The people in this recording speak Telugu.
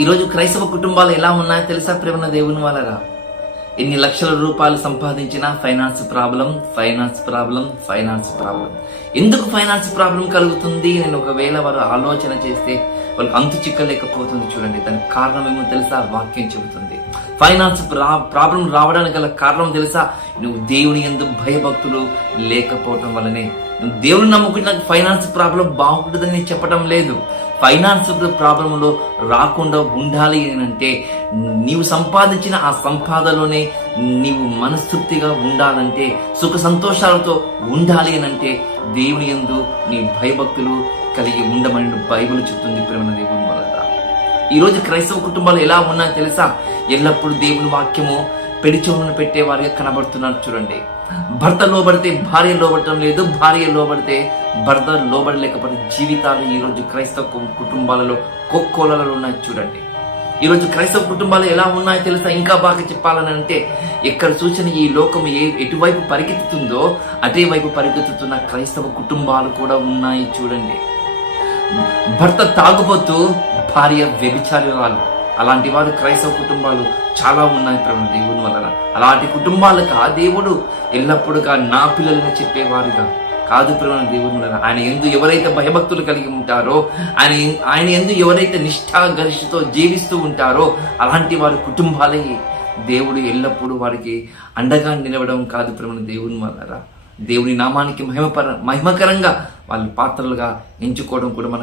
ఈరోజు క్రైస్తవ కుటుంబాలు ఎలా ఉన్నాయో తెలుసా ప్రేమన దేవుని వాళ్ళరా ఎన్ని లక్షల రూపాయలు సంపాదించినా finance problem finance problem finance problem. ఎందుకు ఫైనాన్స్ ప్రాబ్లం కలుగుతుంది? నేను ఒకవేళ వారు ఆలోచన చేస్తే వాళ్ళకి అంతు చిక్కలేకపోతుంది చూడండి. దానికి కారణం ఏమో తెలుసా? వాక్యం చెబుతుంది. ఫైనాన్స్ ప్రాబ్లం రావడానికి గల కారణం తెలుసా? నువ్వు దేవుని ఎందు భయభక్తులు లేకపోవటం వల్లనే. నువ్వు దేవుని నమ్ముకుంటే నాకు ఫైనాన్స్ ప్రాబ్లం బాగుంటుందని చెప్పడం లేదు. ఫైనాన్షియల్ ప్రాబ్లంలో రాకుండా ఉండాలి అని అంటే నీవు సంపాదించిన ఆ సంపాదనలోనే నీవు మనస్తృప్తిగా ఉండాలంటే సుఖ సంతోషాలతో ఉండాలి అని అంటే దేవుని యందు నీ భయభక్తులు కలిగి ఉండమని బైబిల్ చెప్తుంది ప్రేమ దేవుని వల్ల ఈరోజు క్రైస్తవ కుటుంబాలు ఎలా ఉన్నాయో తెలుసా? ఎల్లప్పుడూ దేవుని వాక్యము పెడిచోములను పెట్టే వారిగా కనబడుతున్నారు చూడండి. భర్త లోబడితే భార్య లోబడటం లేదు భార్య లోబడితే భర్త లోబడలేకపోతే జీవితాలు ఈరోజు క్రైస్తవ కుటుంబాలలో కోకోలలో ఉన్నాయి చూడండి. ఈరోజు క్రైస్తవ కుటుంబాలు ఎలా ఉన్నాయో తెలుసా? ఇంకా బాగా చెప్పాలని అంటే ఎక్కడ చూసిన ఈ లోకం ఏ ఎటువైపు పరిగెత్తుతుందో అటే వైపు పరిగెత్తుతున్న క్రైస్తవ కుటుంబాలు కూడా ఉన్నాయి చూడండి. భర్త తాగుబోతూ భార్య వ్యభిచారురాలు అలాంటి వారు క్రైస్తవ కుటుంబాలు చాలా ఉన్నాయి ప్రభు దేవుని వలన. అలాంటి కుటుంబాలకు ఆ దేవుడు ఎల్లప్పుడుగా నా పిల్లలను చెప్పేవారుగా. కాదు ప్రభు దేవుని వలన. ఆయన ఎందు ఎవరైతే భయభక్తులు కలిగి ఉంటారో ఆయన ఆయన ఎందు ఎవరైతే నిష్ఠా గరిష్ఠతో జీవిస్తూ ఉంటారో అలాంటి వారి కుటుంబాలే దేవుడు ఎల్లప్పుడూ వారికి అండగా నిలవడం కాదు ప్రభు దేవుని వలన. దేవుని నామానికి మహిమపర మహిమకరంగా వాళ్ళ పాత్రలుగా ఎంచుకోవడం కూడా మనకు